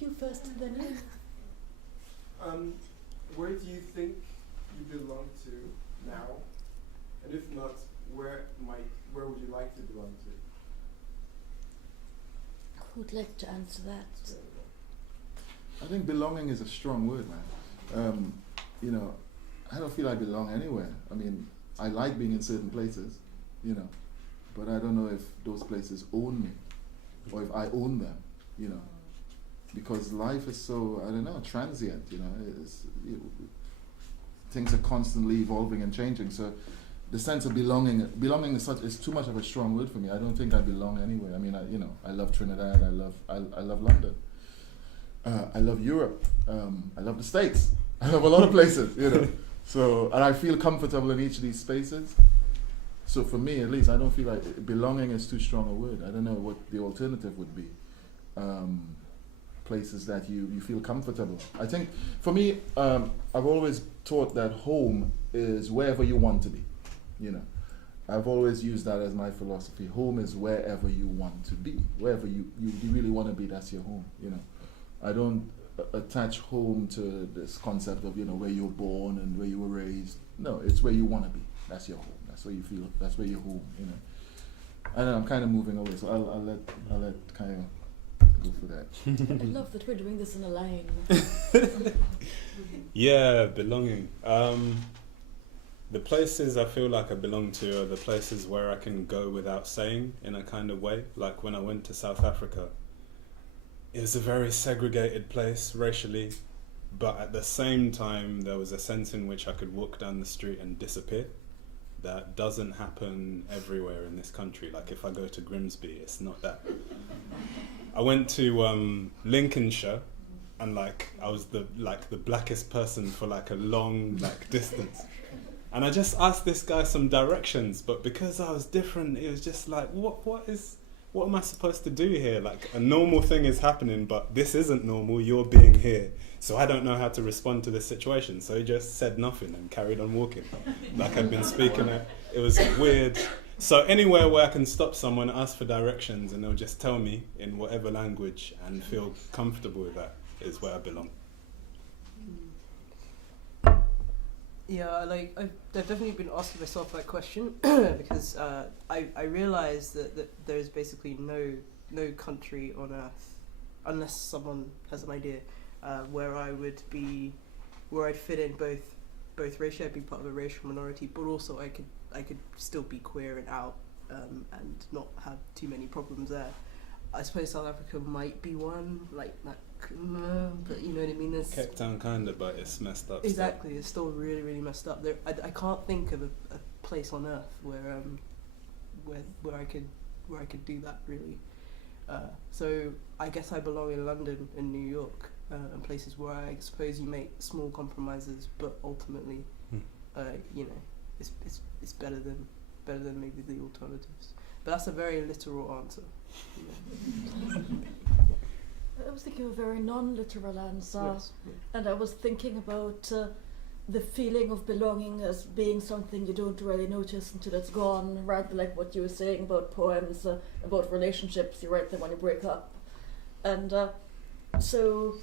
You first, then you. Where do you think you belong to now? And if not, where would you like to belong to? Who'd like to answer that? I think belonging is a strong word, man. You know, I don't feel I belong anywhere. I mean, I like being in certain places, you know, but I don't know if those places own me or if I own them, you know, because life is so, I don't know, transient, you know, things are constantly evolving and changing. So the sense of belonging is too much of a strong word for me. I don't think I belong anywhere. I mean, I love Trinidad. I love London. I love Europe. I love the States. I love a lot of places, you know. So, and I feel comfortable in each of these spaces. So for me, at least, I don't feel like belonging is too strong a word. I don't know what the alternative would be. Places that you feel comfortable. I think for me, I've always thought that home is wherever you want to be, you know. I've always used that as my philosophy. Home is wherever you want to be. Wherever you really want to be, that's your home, you know. I don't attach home to this concept of, you know, where you're born and where you were raised. No, it's where you want to be. That's your home. That's where you feel. That's where you're home, you know. I know I'm kind of moving away, so I'll let kind of go for that. I love that we're doing this in a line. Yeah, belonging. The places I feel like I belong to are the places where I can go without saying in a kind of way. Like when I went to South Africa, it was a very segregated place racially, but at the same time there was a sense in which I could walk down the street and disappear. That doesn't happen everywhere in this country. Like if I go to Grimsby, it's not that. I went to Lincolnshire, and like I was the blackest person for like a long distance. And I just asked this guy some directions, but because I was different, it was just like, what am I supposed to do here? Like a normal thing is happening, but this isn't normal, you're being here. So I don't know how to respond to this situation. So he just said nothing and carried on walking. Like I'd been speaking it. It was weird. So anywhere where I can stop someone, ask for directions, and they'll just tell me in whatever language and feel comfortable with that is where I belong. Yeah, like I've definitely been asking myself that question because I realised that there's basically no country on earth, unless someone has an idea, where I'd fit in both racially. I'd be part of a racial minority, but also I could still be queer and out and not have too many problems there. I suppose South Africa might be one, like that. But you know what I mean. It's Cape Town kinda, but it's messed up. Exactly, still. It's still really, really messed up. I can't think of a place on earth where I could do that really. So I guess I belong in London and New York and places where I suppose you make small compromises, but ultimately, you know, it's better than maybe the alternatives. But that's a very literal answer. Yeah. I was thinking of a very non-literal answer, Yes, yeah. and I was thinking about the feeling of belonging as being something you don't really notice until it's gone, rather like what you were saying about poems, about relationships, you write them when you break up. And so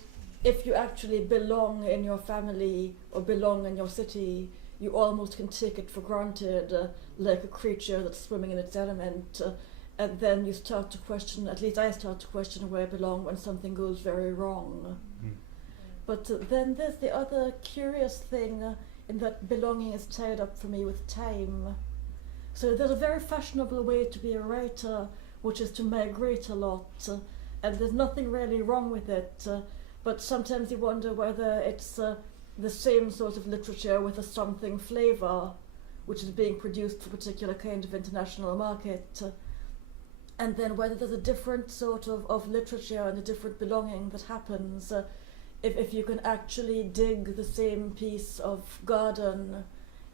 if you actually belong in your family or belong in your city, you almost can take it for granted, like a creature that's swimming in its element. And then you start to question, at least I start to question where I belong when something goes very wrong. Mm. But then there's the other curious thing in that belonging is tied up for me with time. So there's a very fashionable way to be a writer, which is to migrate a lot, and there's nothing really wrong with it, but sometimes you wonder whether it's the same sort of literature with a something flavour, which is being produced for a particular kind of international market. And then whether there's a different sort of literature and a different belonging that happens if you can actually dig the same piece of garden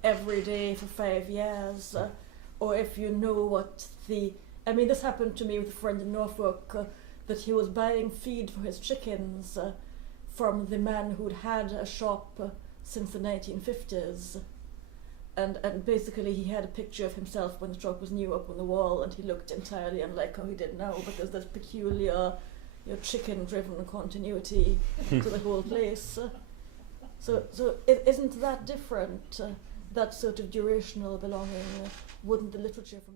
every day for 5 years, or if you know what this happened to me with a friend in Norfolk, that he was buying feed for his chickens from the man who'd had a shop since the 1950s. And basically he had a picture of himself when the shop was new up on the wall, and he looked entirely unlike how he did now, but there's this peculiar your chicken-driven continuity to the whole place. So isn't that different? That sort of durational belonging? Wouldn't the literature from that